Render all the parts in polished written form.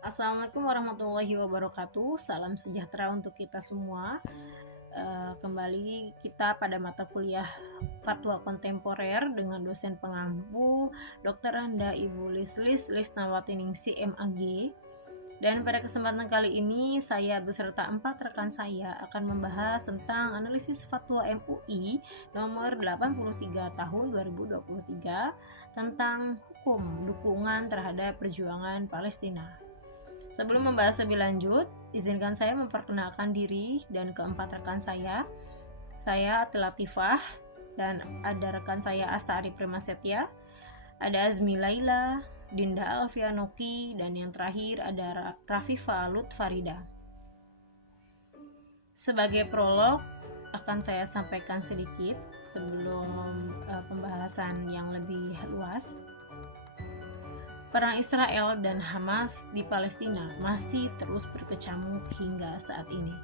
Assalamualaikum warahmatullahi wabarakatuh. Salam sejahtera untuk kita semua. Kembali kita pada mata kuliah Fatwa Kontemporer dengan dosen pengampu Dr. Anda Ibu Lisnawati Ningsi MAG. Dan pada kesempatan kali ini saya beserta 4 rekan saya akan membahas tentang analisis fatwa MUI nomor 83 tahun 2023 tentang hukum dukungan terhadap perjuangan Palestina. Sebelum membahas lebih lanjut, izinkan saya memperkenalkan diri dan keempat rekan saya. Saya Ati Latifah dan ada rekan saya Asta Ari Primasetya, ada Azmi Laila, Dinda Alfianoki, dan yang terakhir ada Rafifa Lut Farida. Sebagai prolog akan saya sampaikan sedikit sebelum pembahasan yang lebih luas. Perang Israel dan Hamas di Palestina masih terus berkecamuk hingga saat ini.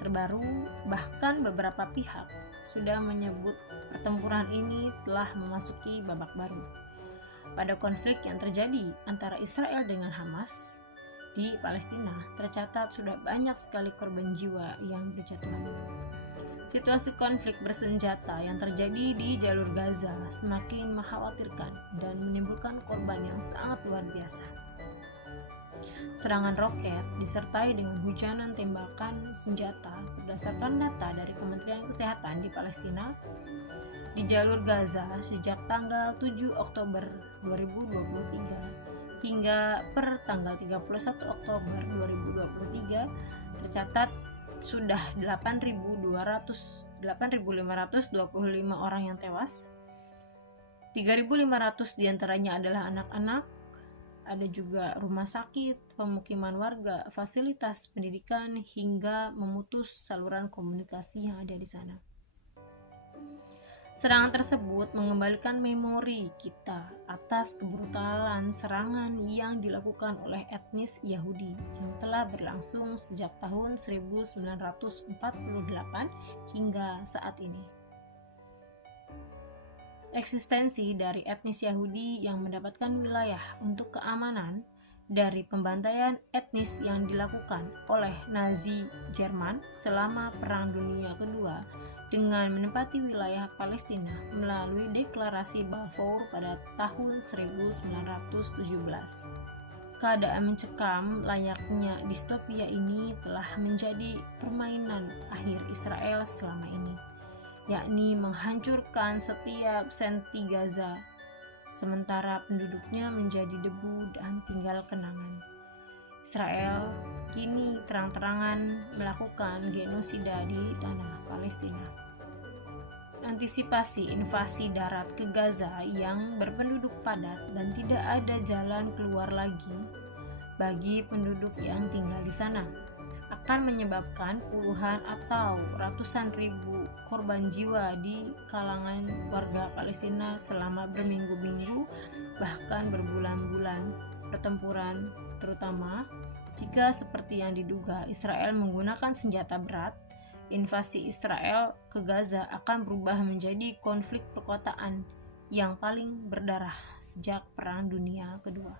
Terbaru, bahkan beberapa pihak sudah menyebut pertempuran ini telah memasuki babak baru. Pada konflik yang terjadi antara Israel dengan Hamas di Palestina, tercatat sudah banyak sekali korban jiwa yang berjatuhan. Situasi konflik bersenjata yang terjadi di jalur Gaza semakin mengkhawatirkan dan menimbulkan korban yang sangat luar biasa. Serangan roket disertai dengan hujanan tembakan senjata berdasarkan data dari Kementerian Kesehatan di Palestina di jalur Gaza sejak tanggal 7 Oktober 2023 hingga per tanggal 31 Oktober 2023 tercatat sudah 8.525 orang yang tewas. 3.500 diantaranya adalah anak-anak. Ada juga rumah sakit, pemukiman warga, fasilitas pendidikan, hingga memutus saluran komunikasi yang ada di sana. Serangan tersebut mengembalikan memori kita atas kebrutalan serangan yang dilakukan oleh etnis Yahudi yang telah berlangsung sejak tahun 1948 hingga saat ini. Eksistensi dari etnis Yahudi yang mendapatkan wilayah untuk keamanan dari pembantaian etnis yang dilakukan oleh Nazi Jerman selama Perang Dunia Kedua dengan menempati wilayah Palestina melalui deklarasi Balfour pada tahun 1917. Keadaan mencekam layaknya distopia ini telah menjadi permainan akhir Israel selama ini, yakni menghancurkan setiap senti Gaza, sementara penduduknya menjadi debu dan tinggal kenangan. Israel kini terang-terangan melakukan genosida di tanah Palestina. Antisipasi invasi darat ke Gaza yang berpenduduk padat dan tidak ada jalan keluar lagi bagi penduduk yang tinggal di sana akan menyebabkan puluhan atau ratusan ribu korban jiwa di kalangan warga Palestina selama berminggu-minggu bahkan berbulan-bulan pertempuran, terutama jika seperti yang diduga Israel menggunakan senjata berat. Invasi Israel ke Gaza akan berubah menjadi konflik perkotaan yang paling berdarah sejak Perang Dunia Kedua.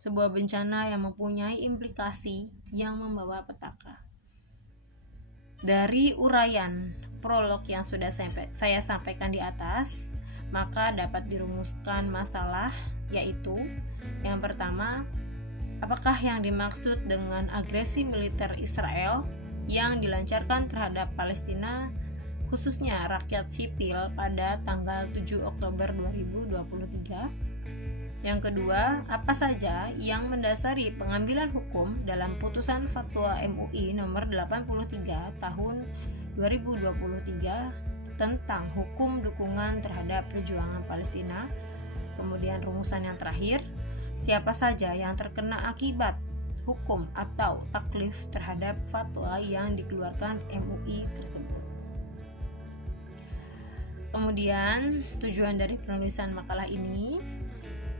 Sebuah bencana yang mempunyai implikasi yang membawa petaka. Dari uraian prolog yang sudah saya sampaikan di atas, maka dapat dirumuskan masalah, yaitu yang pertama, apakah yang dimaksud dengan agresi militer Israel yang dilancarkan terhadap Palestina, khususnya rakyat sipil pada tanggal 7 Oktober 2023. Yang kedua, apa saja yang mendasari pengambilan hukum dalam putusan fatwa MUI nomor 83 tahun 2023 tentang hukum dukungan terhadap perjuangan Palestina. Kemudian rumusan yang terakhir, siapa saja yang terkena akibat hukum atau taklif terhadap fatwa yang dikeluarkan MUI tersebut. Kemudian tujuan dari penulisan makalah ini,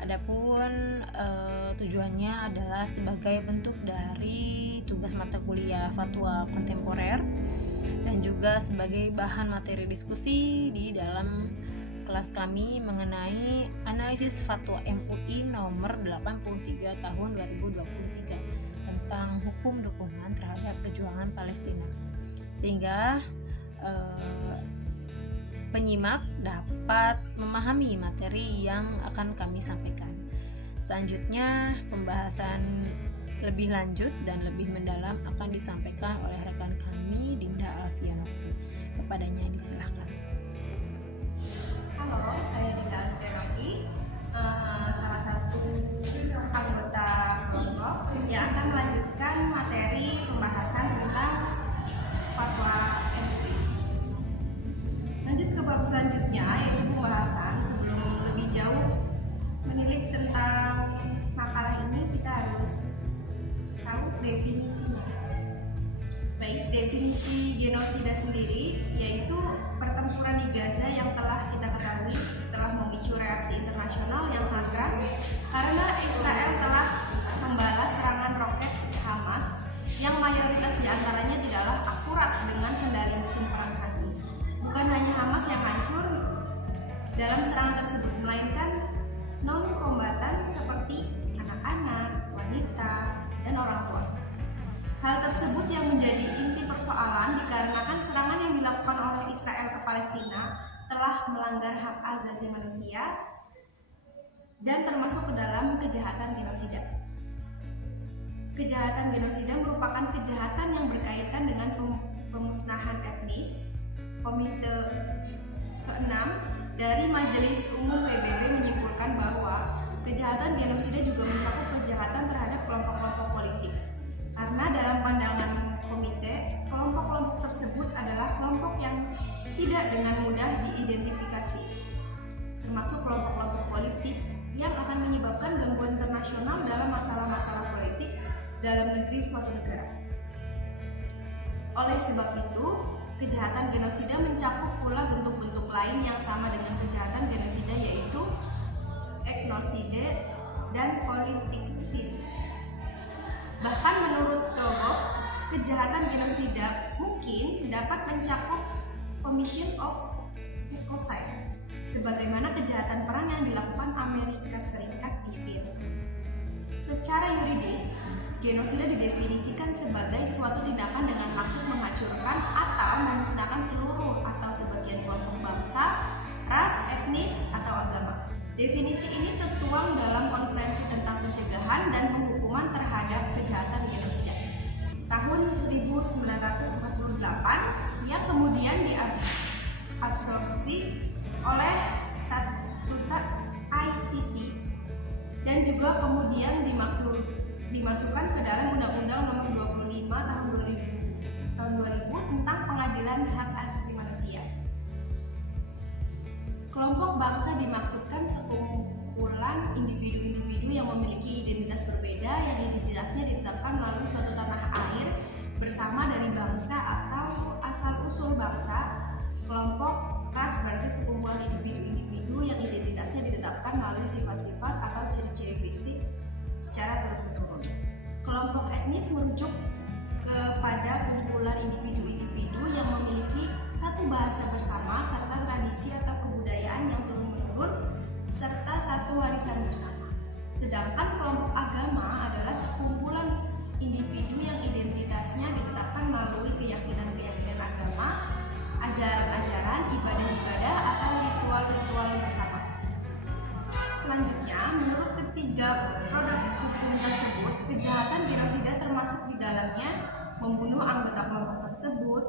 adapun tujuannya adalah sebagai bentuk dari tugas mata kuliah Fatwa Kontemporer dan juga sebagai bahan materi diskusi di dalam kelas kami mengenai analisis fatwa MUI nomor 83 tahun 2023 tentang hukum dukungan terhadap perjuangan Palestina, sehingga penyimak dapat memahami materi yang akan kami sampaikan. Selanjutnya, pembahasan lebih lanjut dan lebih mendalam akan disampaikan oleh rekan kami, Dinda Alfianoki. Kepadanya disilahkan. Halo, saya Dinda Alfianoki, salah satu anggota kelompok yang akan melanjutkan materi pembahasan tentang fatwa MUI. Lanjut ke bab selanjutnya, yaitu pembahasan. Sebelum lebih jauh menilik tentang makalah ini, kita harus tahu definisinya. Baik, definisi genosida sendiri yaitu pertempuran di Gaza yang telah kita ketahui telah memicu reaksi internasional yang sangat keras karena Israel telah membalas serangan roket Hamas yang mayoritas diantaranya tidaklah akurat dengan kendali mesin perang canggih. Bukan hanya Hamas yang hancur dalam serangan tersebut, melainkan non-kombatan seperti anak-anak, wanita, dan orang tua. Hal tersebut yang menjadi inti persoalan dikarenakan serangan yang dilakukan oleh Israel ke Palestina telah melanggar hak asasi manusia dan termasuk ke dalam kejahatan genosida. Kejahatan genosida merupakan kejahatan yang berkaitan dengan pemusnahan etnis. Komite ke-6 dari Majelis Umum PBB menyimpulkan bahwa kejahatan genosida juga mencakup kejahatan terhadap kelompok-kelompok politik. Karena dalam pandangan komite, kelompok-kelompok tersebut adalah kelompok yang tidak dengan mudah diidentifikasi, termasuk kelompok-kelompok politik yang akan menyebabkan gangguan internasional dalam masalah-masalah politik dalam negeri suatu negara. Oleh sebab itu, kejahatan genosida mencakup pula bentuk-bentuk lain yang sama dengan kejahatan genosida, yaitu etnosida dan politisida. Bahkan menurut Rogoff, kejahatan genosida mungkin dapat mencakup commission of ecocide, sebagaimana kejahatan perang yang dilakukan Amerika Serikat di Vietnam. Secara yuridis, genosida didefinisikan sebagai suatu tindakan dengan maksud menghancurkan atau memusnahkan seluruh atau sebagian kelompok bangsa, ras, etnis, atau agama. Definisi ini tertuang dalam Konferensi tentang Pencegahan dan Penghukuman terhadap Kejahatan Genosida tahun 1948 yang kemudian diabsorpsi oleh Statuta ICC dan juga kemudian dimasukkan ke dalam Undang-Undang Nomor 25 tahun 2000 tentang Pengadilan Hak Asasi Manusia. Kelompok bangsa dimaksudkan sekumpulan individu-individu yang memiliki identitas berbeda yang identitasnya ditetapkan melalui suatu tanah air bersama dari bangsa atau asal-usul bangsa. Kelompok ras berarti sekumpulan individu-individu yang identitasnya ditetapkan melalui sifat-sifat atau ciri-ciri fisik secara turun-temurun. Kelompok etnis merujuk kepada kumpulan individu-individu yang memiliki satu bahasa bersama serta tradisi atau kebudayaan yang turun-menurun serta satu warisan bersama. Sedangkan kelompok agama adalah sekumpulan individu yang identitasnya ditetapkan melalui keyakinan-keyakinan agama, ajaran-ajaran, ibadah-ibadah atau ritual-ritual bersama. Selanjutnya, menurut ketiga produk hukum tersebut, kejahatan genosida termasuk di dalamnya membunuh anggota kelompok tersebut,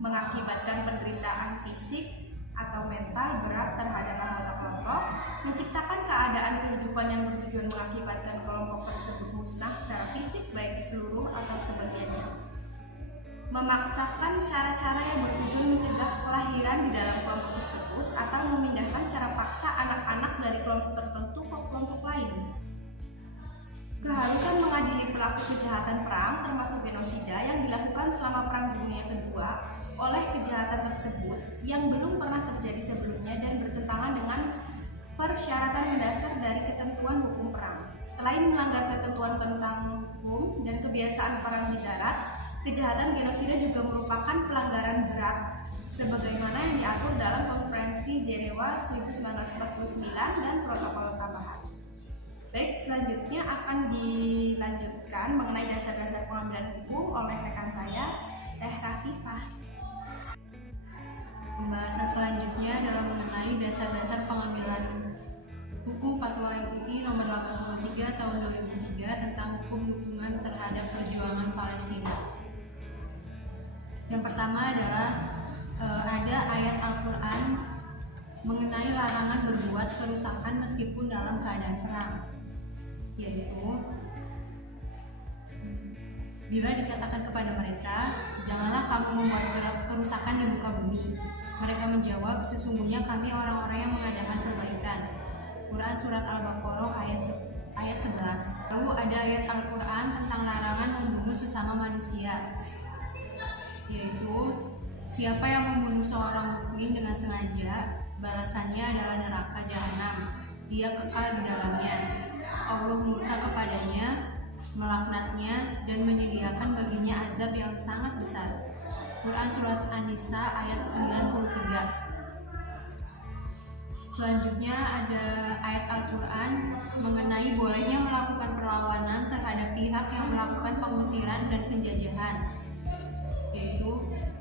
mengakibatkan penderitaan fisik atau mental berat terhadap anggota kelompok, menciptakan keadaan kehidupan yang bertujuan mengakibatkan kelompok tersebut musnah secara fisik baik seluruh atau sebagiannya, memaksakan cara-cara yang bertujuan mencegah kelahiran di dalam kelompok tersebut atau memindahkan secara paksa anak-anak dari kelompok tertentu ke kelompok lain. Keharusan mengadili pelaku kejahatan perang termasuk genosida yang dilakukan selama Perang Dunia Kedua oleh kejahatan tersebut yang belum pernah terjadi sebelumnya dan bertentangan dengan persyaratan mendasar dari ketentuan hukum perang. Selain melanggar ketentuan tentang hukum dan kebiasaan perang di darat, kejahatan genosida juga merupakan pelanggaran berat sebagaimana yang diatur dalam Konferensi Jenewa 1949 dan protokol tambahan. Baik, selanjutnya akan dilanjutkan mengenai dasar-dasar pengambilan hukum oleh rekan saya, Teh Rafifah. Pembahasan selanjutnya adalah mengenai dasar-dasar pengambilan hukum Fatwa MUI nomor 83 tahun 2003 tentang hukum dukungan terhadap perjuangan Palestina. Yang pertama adalah ada ayat Al-Quran mengenai larangan berbuat kerusakan meskipun dalam keadaan perang, yaitu bila dikatakan kepada mereka, janganlah kamu membuat kerusakan di muka bumi. Mereka menjawab, sesungguhnya kami orang-orang yang mengadakan perbaikan. Quran Surat Al-Baqarah ayat 11. Lalu ada ayat Al-Quran tentang larangan membunuh sesama manusia, yaitu siapa yang membunuh seorang mukmin dengan sengaja, balasannya adalah neraka jahanam, dia kekal di dalamnya. Allah murka kepadanya, melaknatnya, dan menyediakan baginya azab yang sangat besar. Quran Surat An-Nisa ayat 93. Selanjutnya ada ayat Al-Quran mengenai bolehnya melakukan perlawanan terhadap pihak yang melakukan pengusiran dan penjajahan, yaitu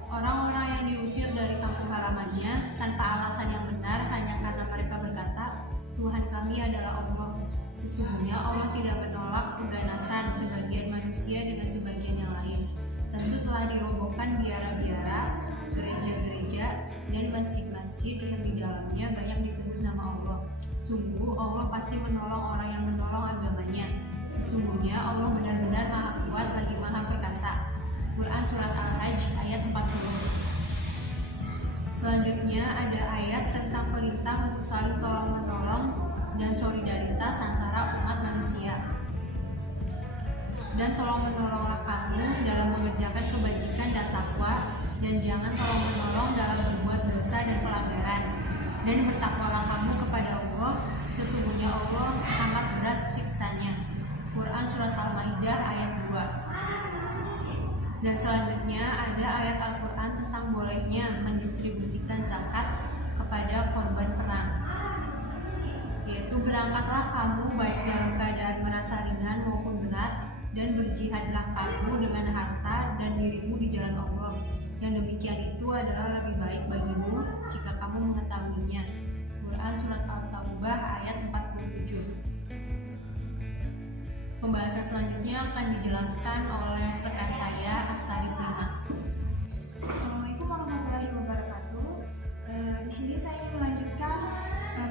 orang-orang yang diusir dari kampung halamannya tanpa alasan yang benar hanya karena mereka berkata, Tuhan kami adalah Allah. Sesungguhnya Allah tidak menolak keganasan sebagian manusia dengan sebagian yang lain. Tentu telah dirobohkan biara-biara, gereja-gereja, dan masjid-masjid yang di dalamnya banyak disebut nama Allah. Sungguh Allah pasti menolong orang yang menolong agamanya. Sesungguhnya Allah benar-benar maha kuat lagi maha perkasa. Quran Surat Al-Hajj ayat 40. Selanjutnya ada ayat tentang perintah untuk saling tolong-menolong dan solidaritas antara umat manusia. Dan tolong-menolonglah kamu dalam mengerjakan kebajikan dan takwa, dan jangan tolong-menolong dalam berbuat dosa dan pelanggaran. Dan bertakwalah kamu kepada Allah, sesungguhnya Allah amat berat siksanya. Quran Surat Al-Maidah ayat 2. Dan selanjutnya ada ayat Al-Quran tentang bolehnya mendistribusikan zakat kepada korban perang, yaitu berangkatlah kamu baik dalam keadaan merasa ringan maupun berat, dan berjihadlah kamu dengan harta dan dirimu di jalan Allah. Yang demikian itu adalah lebih baik bagimu jika kamu mengetahuinya. Quran Surat At-Taubah ayat 47. Pembahasan selanjutnya akan dijelaskan oleh rekan saya, Astari Prima. Assalamualaikum warahmatullahi wabarakatuh. Di sini saya melanjutkan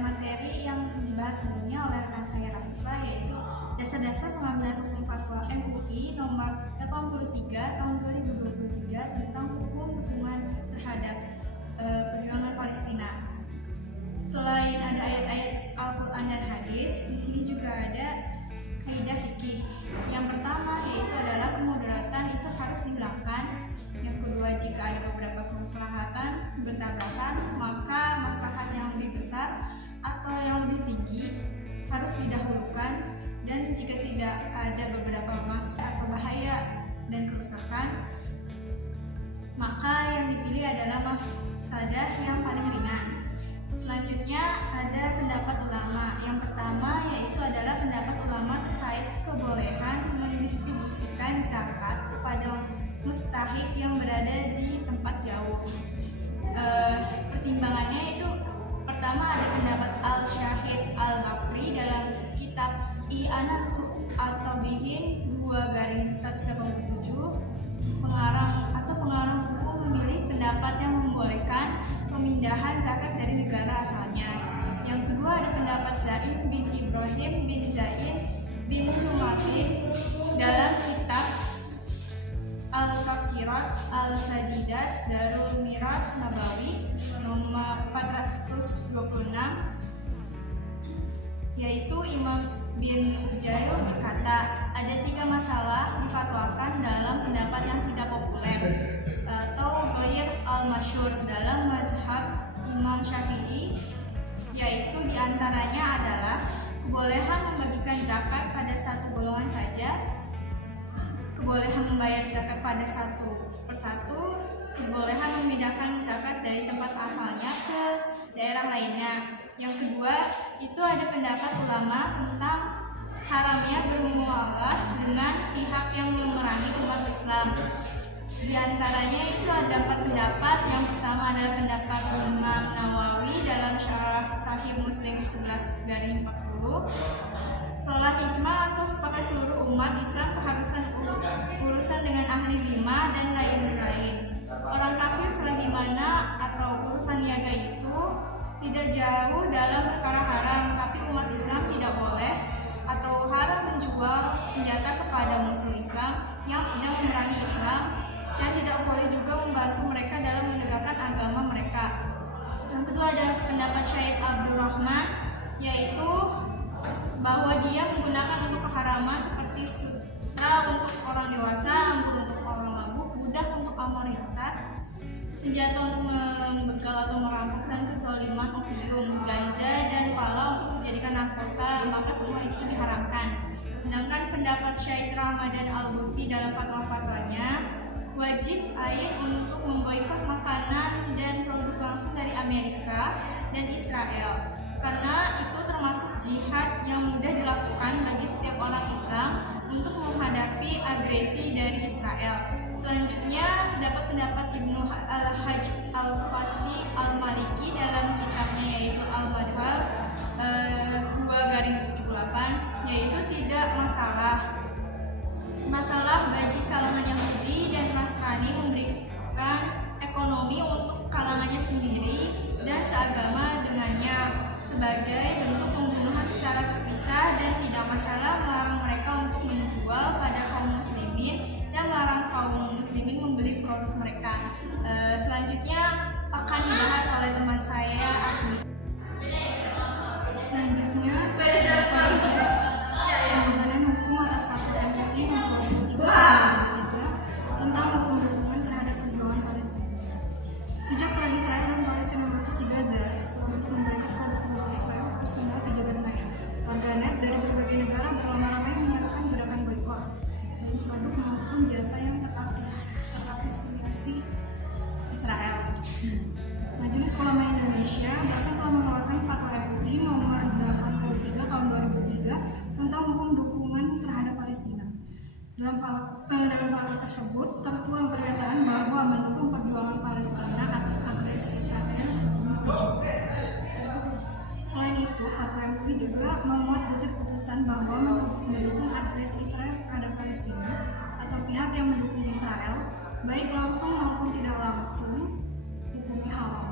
materi yang dibahas sebelumnya oleh rekan saya Rafifah, yaitu dasar-dasar pengambilan hukum Fatwa MUI nomor 83 tahun 2023 tentang hukum dukungan terhadap perjuangan Palestina. Selain ada ayat-ayat Al-Quran dan hadis, di sini juga ada kaidah fikih. Yang pertama yaitu adalah kemudaratan itu harus dihilangkan. Yang kedua, jika ada beberapa kemaslahatan bertabrakan, maka maslahat yang lebih besar atau yang lebih tinggi harus didahulukan. Dan jika tidak ada beberapa masalah atau bahaya dan kerusakan, maka yang dipilih adalah mafsadah yang paling ringan. Selanjutnya ada pendapat ulama. Yang pertama yaitu adalah pendapat ulama terkait kebolehan mendistribusikan zakat kepada mustahik yang berada di tempat jauh. Pertimbangannya itu pertama ada pendapat Al-Syahid Al-Bakri dalam kitab I'anatu At-Tabihin 2/187. Pengarang hukum memilih pendapat yang membolehkan pemindahan zakat dari negara asalnya. Yang kedua ada pendapat Zain bin Ibrahim bin Zain bin Sumatin dalam kitab Al-Fakirat Al-Sadidat Darul Mirat Nabawi nomor 426, yaitu Imam bin Ujail berkata, ada 3 masalah difatwakan dalam pendapat yang tidak populer atau ghair al-masyhur dalam mazhab Imam Syafi'i, yaitu diantaranya adalah kebolehan membagikan zakat pada satu golongan saja, kebolehan membayar zakat pada satu persatu, kebolehan memindahkan zakat dari tempat asalnya ke daerah lainnya. Yang kedua, itu ada pendapat ulama tentang haramnya bermuamalah dengan pihak yang memerangi umat Islam. Di antaranya itu ada 4 pendapat. Yang pertama adalah pendapat Imam Nawawi dalam Syarah Sahih Muslim 11/40. Telah ijma atau sepakat seluruh umat Islam keharusan urusan dengan ahli zimah dan lain-lain. Orang kafir selagi mana atau urusan niaga itu tidak jauh dalam perkara haram, tapi umat Islam tidak boleh atau haram menjual senjata kepada musuh Islam yang sedang memerangi Islam, dan tidak boleh juga membantu mereka dalam menegakkan agama mereka. Yang kedua ada pendapat Syekh Abdurrahman, yaitu bahwa dia menggunakan untuk keharaman seperti sutra untuk orang dewasa, anggur untuk orang mabuk, budak untuk amoritas, senjata untuk membegal atau merampok, dan kezaliman opium, ganja, dan pala untuk dijadikan narkoba, maka semua itu diharamkan. Sedangkan pendapat Syekh Ramadan Al-Buti dalam fatwa-fatwanya, wajib ain untuk memboikot makanan dan produk langsung dari Amerika dan Israel, karena itu termasuk jihad yang mudah dilakukan bagi setiap orang Islam untuk menghadapi agresi dari Israel. Selanjutnya terdapat pendapat Ibnu Al-Hajj Al-Fasi Al-Maliki dalam kitabnya yaitu Al-Madhal 2/78, yaitu tidak masalah bagi kalangan Yahudi dan Nasrani memberikan ekonomi untuk kalangannya sendiri dan seagama dengannya sebagai bentuk pembunuhan secara terpisah, dan tidak masalah melarang mereka untuk menjual pada kaum muslimin dan melarang kaum muslimin membeli produk mereka. Selanjutnya akan dibahas oleh teman saya Asmi. Selanjutnya pembenaran hukum atas fatwa MUI nomor 23 tentang hukum dukungan terhadap perjuangan Palestina. Sejak perang Israel dan Palestina meletus di Gaza, untuk memberikan produk Israel terus menerus di jagat maya. Warganet dari berbagai negara beramai-ramai menyatakan gerakan boikot baik produk maupun jasa yang terafiliasi Israel. Majelis Ulama Indonesia bahkan telah mengeluarkan fatwa MUI nomor 83 tahun 2003 tentang hukum dukungan terhadap Palestina. Dalam fatwa tersebut tertuang pernyataan bahwa mendukung perjuangan Palestina atas agresi Israel. Selain itu, fatwa MUI juga memuat butir putusan bahwa mendukung agresi Israel terhadap Palestina atau pihak yang mendukung Israel, baik langsung maupun tidak langsung, hukumnya haram.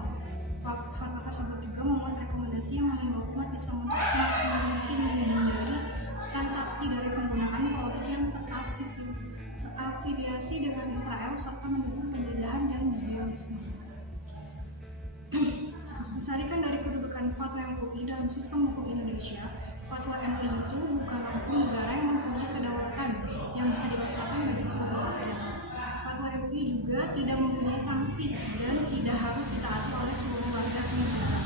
Fatwa tersebut juga memuat rekomendasi yang mengimbau umat Islam untuk semaksimal mungkin menghindari transaksi dari penggunaan produk yang terafiliasi dengan Israel serta mendukung penjajahan dan Zionisme. Disarikan dari kedudukan fatwa MUI dalam sistem hukum Indonesia, fatwa MUI itu bukanlah hukum negara yang mempunyai kedaulatan yang bisa dipaksakan bagi seluruh rakyat. Fatwa MUI juga tidak mempunyai sanksi dan tidak harus ditaati oleh seluruh warga negara,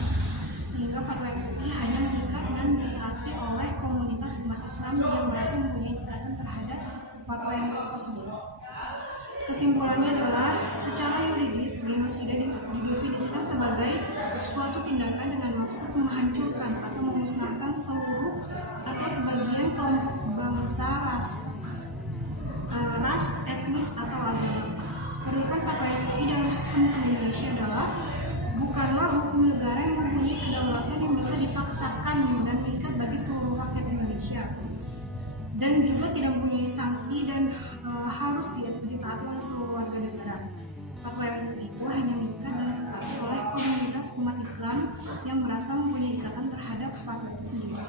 sehingga fatwa MUI hanya mengikat dan ditaati oleh komunitas umat Islam yang merasa mempunyai ikatan terhadap fatwa MUI tersebut. Kesimpulannya adalah, secara yuridis, genosida didefinisikan sebagai suatu tindakan dengan maksud menghancurkan atau memusnahkan seluruh atau sebagian kelompok bangsa, ras, etnis, atau agama. Kedudukan fatwa MUI dalam sistem hukum Indonesia adalah bukanlah hukum negara yang mempunyai kedaulatan yang bisa dipaksakan dan mengikat bagi seluruh rakyat Indonesia, dan juga tidak mempunyai sanksi dan harus ditaati oleh seluruh warga negara. Fatwa MUI itu hanya mengikat dan ditaati oleh komunitas umat Islam yang merasa mempunyai ikatan terhadap fatwa itu sendiri.